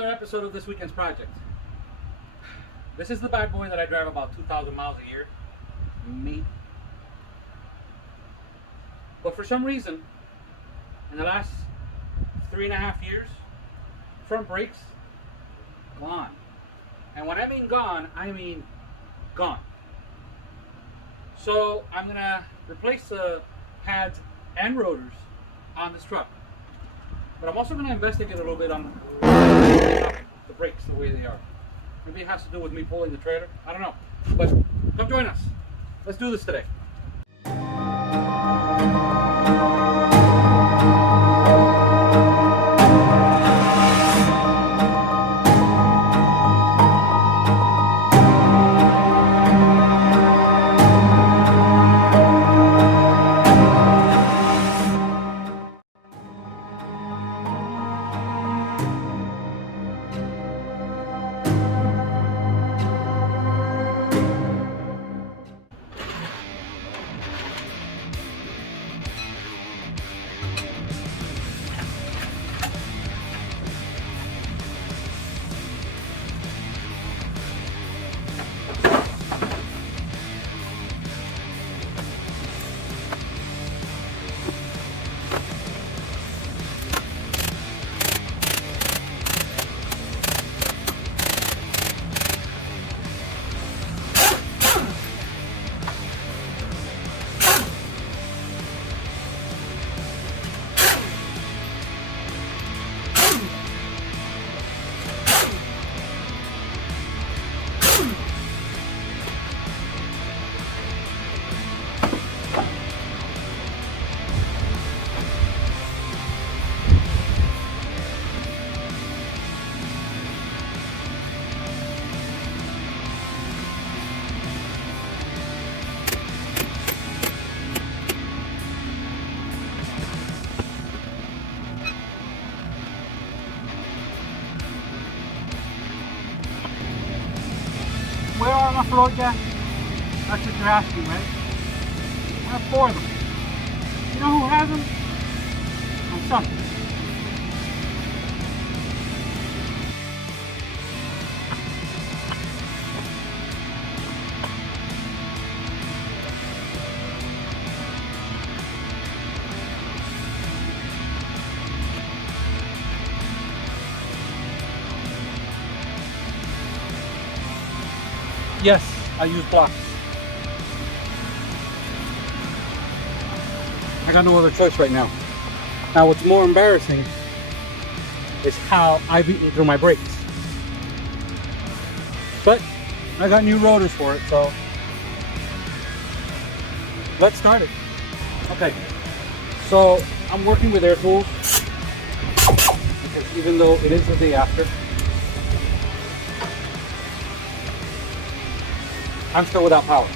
another episode of this weekend's project. This is the bad boy that I drive about 2,000 miles a year. Me. But for some reason, in the last 3.5 years, front brakes, gone. And when I mean gone, I mean gone. So I'm gonna replace the pads and rotors on this truck. But I'm also gonna investigate a little bit on the brakes the way they are. Maybe it has to do with me pulling the trailer. I don't know. But come join us. Let's do this today. Where are my float jacks? That's what you're asking, right? I have 4 of them. You know who has them? My son. Yes, I use blocks. I got no other choice right now. Now what's more embarrassing is how I've eaten through my brakes. But I got new rotors for it, so let's start it. Okay, so I'm working with air tools because even though it is the day after, I'm still without power.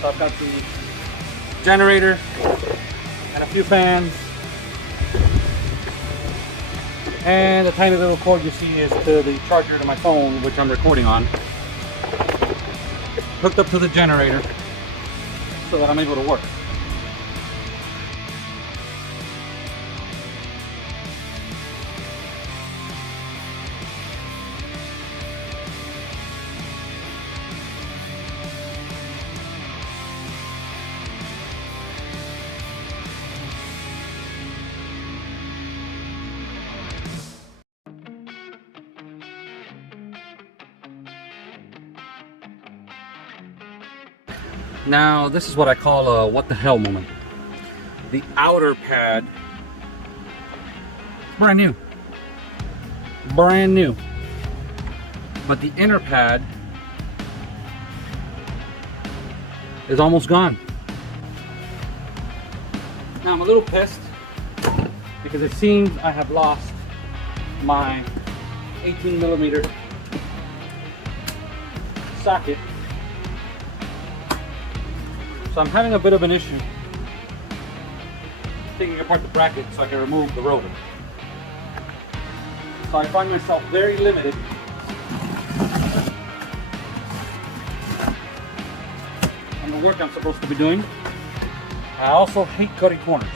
So I've got the generator and a few fans. And the tiny little cord you see is to the charger to my phone, which I'm recording on. Hooked up to the generator so that I'm able to work. Now, this is what I call a what the hell moment. The outer pad, brand new. Brand new. But the inner pad is almost gone. Now, I'm a little pissed because it seems I have lost my 18mm socket. So I'm having a bit of an issue taking apart the bracket so I can remove the rotor. So I find myself very limited on the work I'm supposed to be doing. I also hate cutting corners.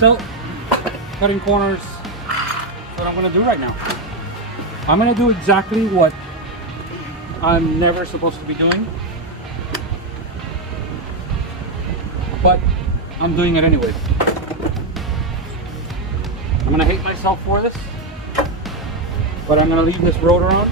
So, cutting corners, that's what I'm going to do right now. I'm going to do exactly what I'm never supposed to be doing, but I'm doing it anyway. I'm going to hate myself for this, but I'm going to leave this rotor on.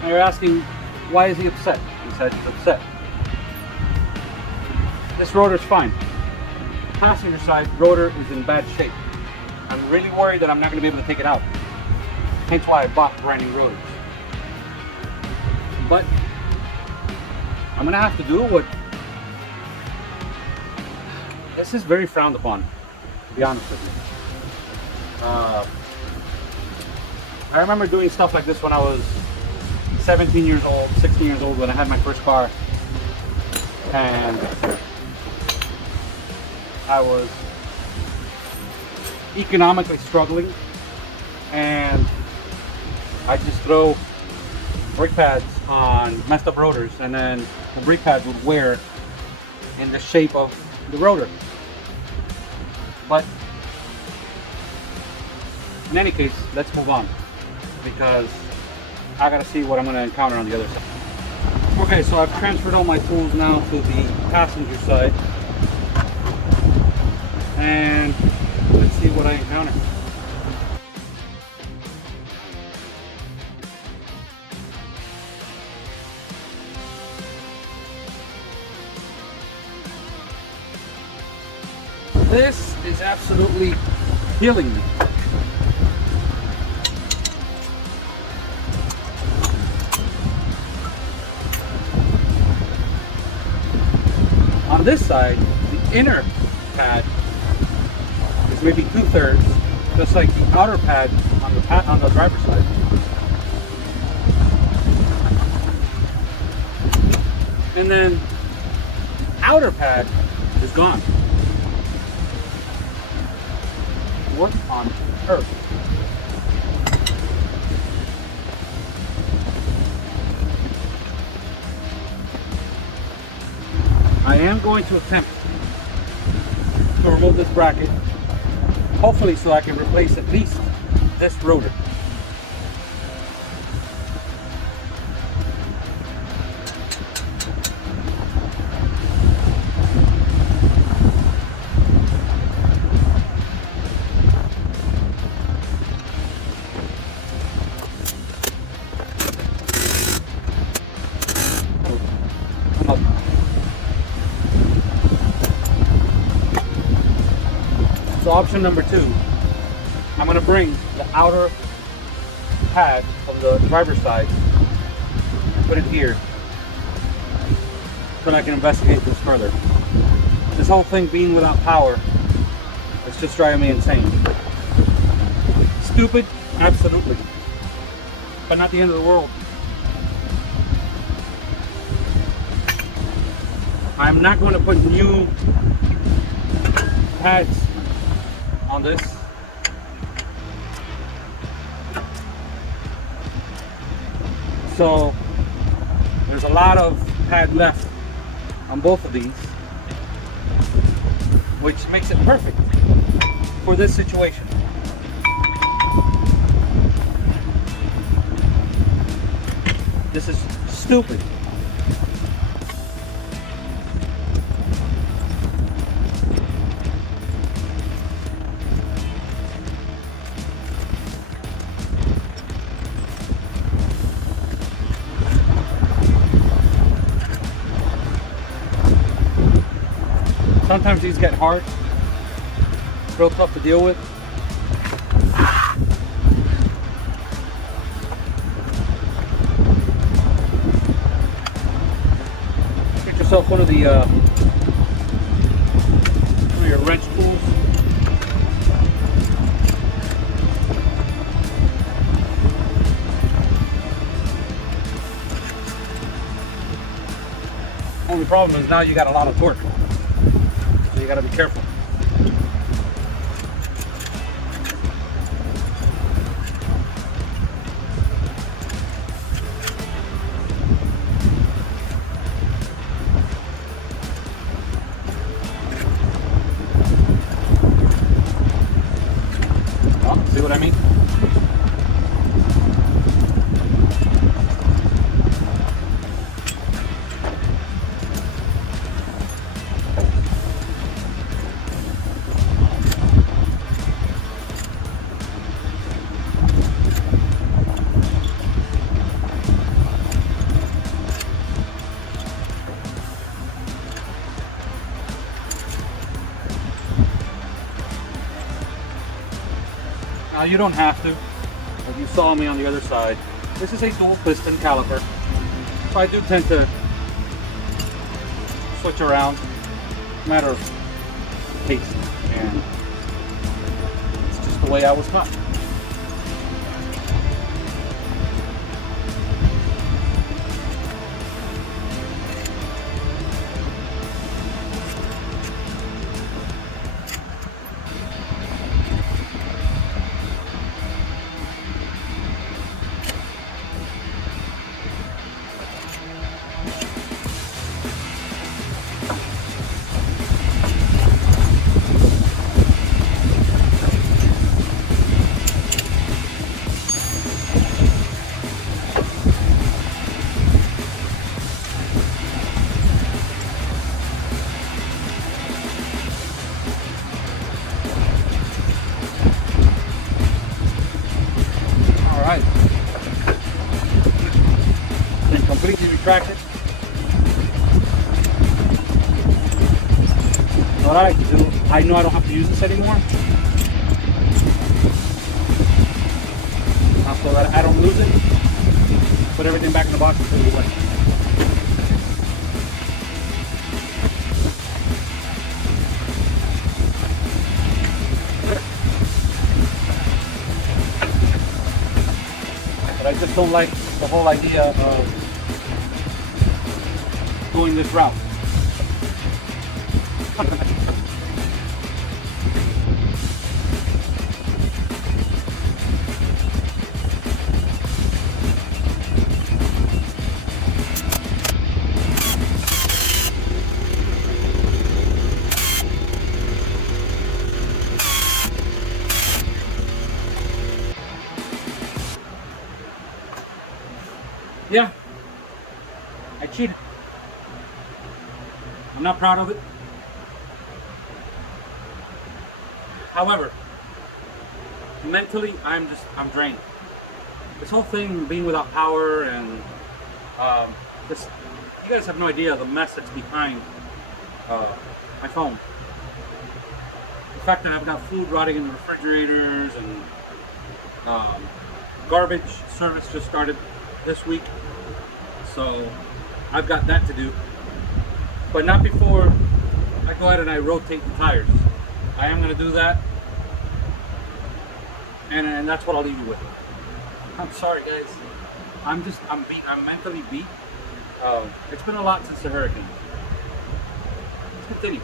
Now you're asking, why is he upset? He said he's upset. This rotor's fine. Passenger side rotor is in bad shape. I'm really worried that I'm not going to be able to take it out. Hence why I bought brand new rotors. But I'm going to have to do what... This is very frowned upon, to be honest with you. I remember doing stuff like this when I was 17 years old, 16 years old, when I had my first car, and I was economically struggling, and I just throw brake pads on messed up rotors, and then the brake pads would wear in the shape of the rotor. But in any case, let's move on, because I gotta see what I'm gonna encounter on the other side. Okay, so I've transferred all my tools now to the passenger side, and let's see what I encounter. This is absolutely killing me. On this side, the inner pad is maybe 2/3, just like the outer pad on the driver's side. And then outer pad is gone. What on earth? I am going to attempt to remove this bracket, hopefully so I can replace at least this rotor. So option number 2, I'm going to bring the outer pad from the driver's side and put it here so that I can investigate this further. This whole thing being without power is just driving me insane. Stupid? Absolutely. But not the end of the world. I'm not going to put new pads on this. So there's a lot of pad left on both of these, which makes it perfect for this situation. This is stupid. Sometimes these get hard, real tough to deal with. Get yourself one of your wrench tools. Only problem is now you got a lot of torque, so you got to be careful. Oh, see what I mean? Now you don't have to, as you saw me on the other side. This is a dual piston caliper, so I do tend to switch around, matter of taste, and it's just the way I was taught. Alright, then completely retracted. What I like to do, I know I don't have to use this anymore. So that I don't lose it, put everything back in the box and put it away. But I just don't like the whole idea of going this route. Yeah, I cheated. I'm not proud of it. However, mentally, I'm drained. This whole thing being without power and this, you guys have no idea the mess that's behind my phone. The fact that I've got food rotting in the refrigerators and garbage service just started this week, so I've got that to do, but not before I go ahead and I rotate the tires. I am going to do that, and that's what I'll leave you with. I'm sorry guys, I'm beat. I'm mentally beat. It's been a lot since the hurricane. Let's continue.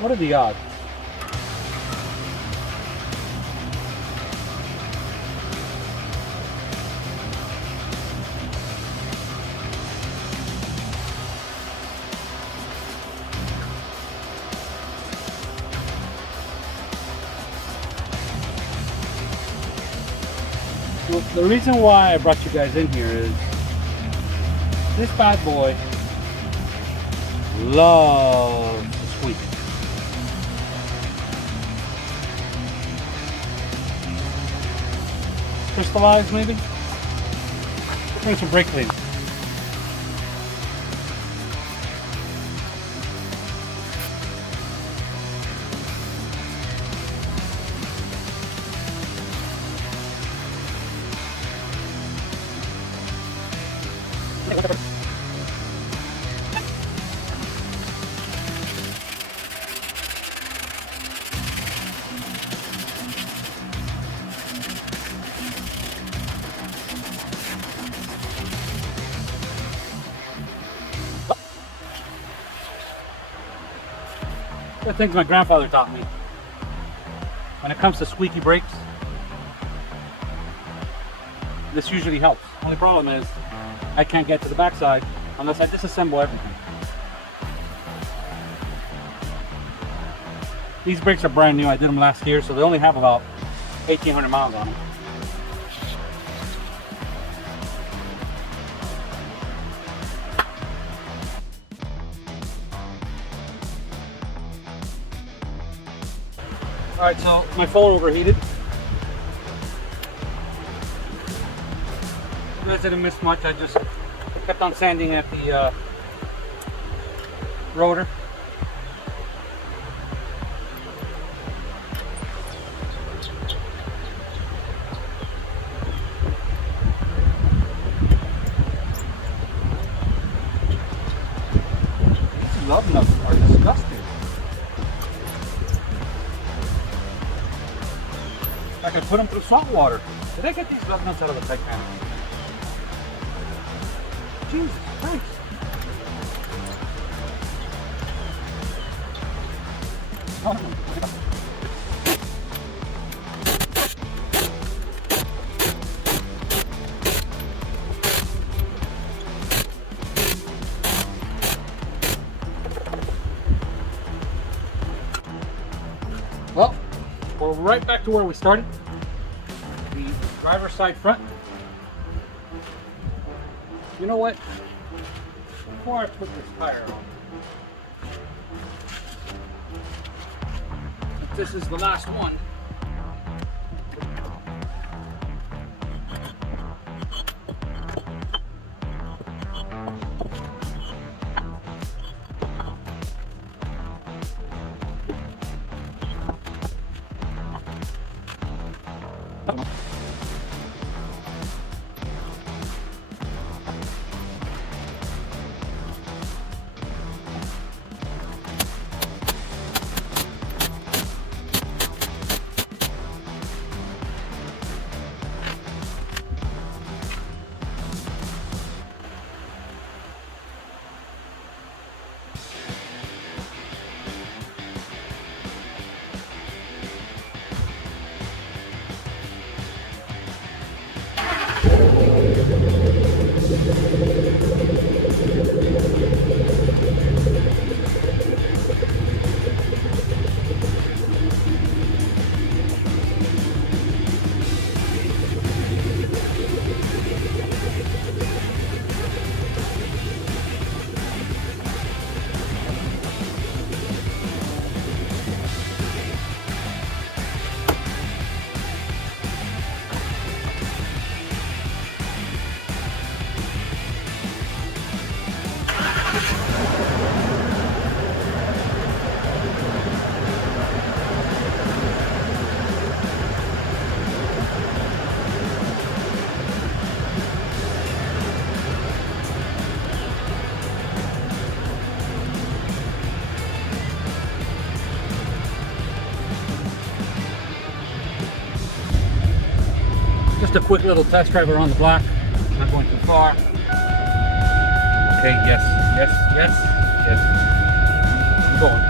What are the odds? Well, the reason why I brought you guys in here is this bad boy loves to squeak. Crystallized maybe? Bring some brake cleaning. The things my grandfather taught me. When it comes to squeaky brakes, this usually helps. Only problem is I can't get to the backside unless I disassemble everything. These brakes are brand new. I did them last year, so they only have about 1,800 miles on them. Alright, so my phone overheated. You guys didn't miss much. I just kept on sanding at the rotor. These lug nuts are disgusting. I could put them through salt water. Did I get these lug nuts out of the Titanic? Jesus Christ. Well, we're right back to where we started. The driver's side front. You know what? Before I put this tire on, if this is the last one, just a quick little test drive around the block, not going too far. Okay, yes, yes, yes, yes. I'm going.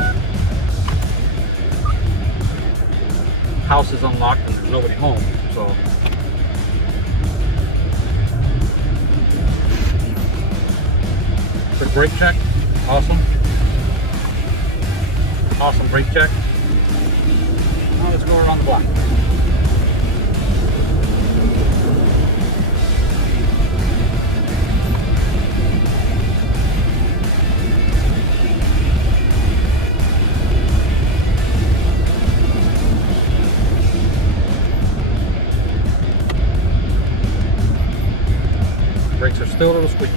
house is unlocked and there's nobody home. So quick brake check. Awesome. Awesome brake check. Now let's go around the block. Brakes are still a little squeaky.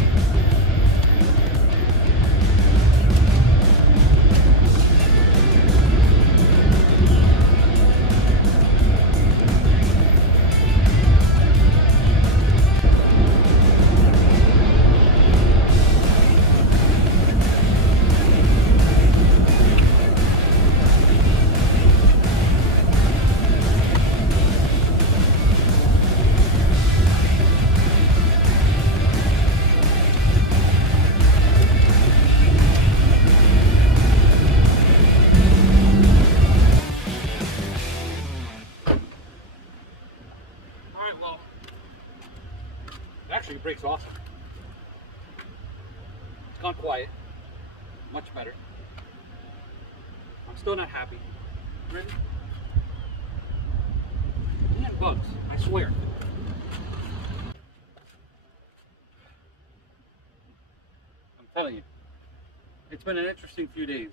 Actually, it brakes awesome. It's gone quiet. Much better. I'm still not happy. Really? And bugs, I swear. I'm telling you. It's been an interesting few days.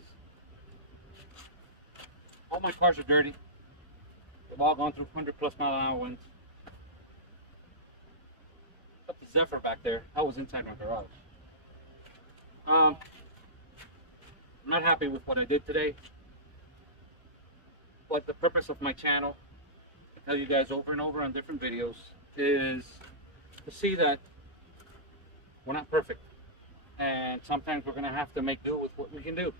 All my cars are dirty. They've all gone through 100+ mph winds. Up the Zephyr back there. I was inside my garage. I'm not happy with what I did today. But the purpose of my channel, I tell you guys over and over on different videos, is to see that we're not perfect. And sometimes we're going to have to make do with what we can do.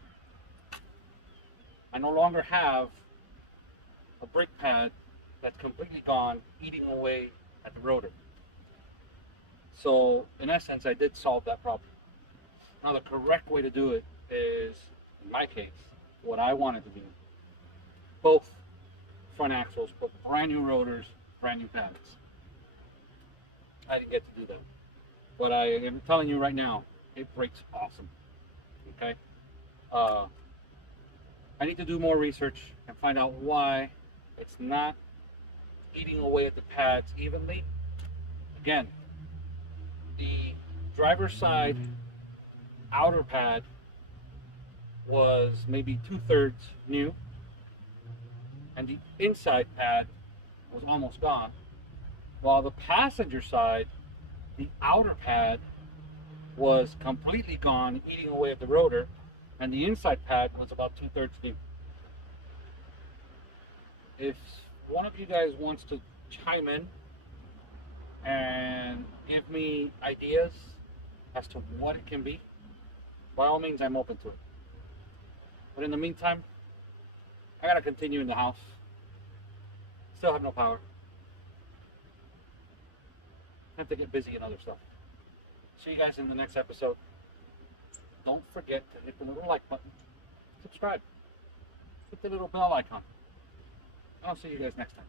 I no longer have a brake pad that's completely gone, eating away at the rotor. So, in essence, I did solve that problem. Now, the correct way to do it is, in my case, what I wanted to do. Both front axles, but brand new rotors, brand new pads. I didn't get to do that. But I am telling you right now, it brakes awesome. Okay? I need to do more research and find out why it's not eating away at the pads evenly. Again, the driver's side outer pad was maybe 2/3 new, and the inside pad was almost gone, while the passenger side, the outer pad was completely gone, eating away at the rotor, and the inside pad was about 2/3 new. If one of you guys wants to chime in and give me ideas as to what it can be, by all means, I'm open to it. But in the meantime, I gotta continue in the house. Still have no power. Have to get busy in other stuff. See you guys in the next episode. Don't forget to hit the little like button, subscribe, hit the little bell icon. I'll see you guys next time.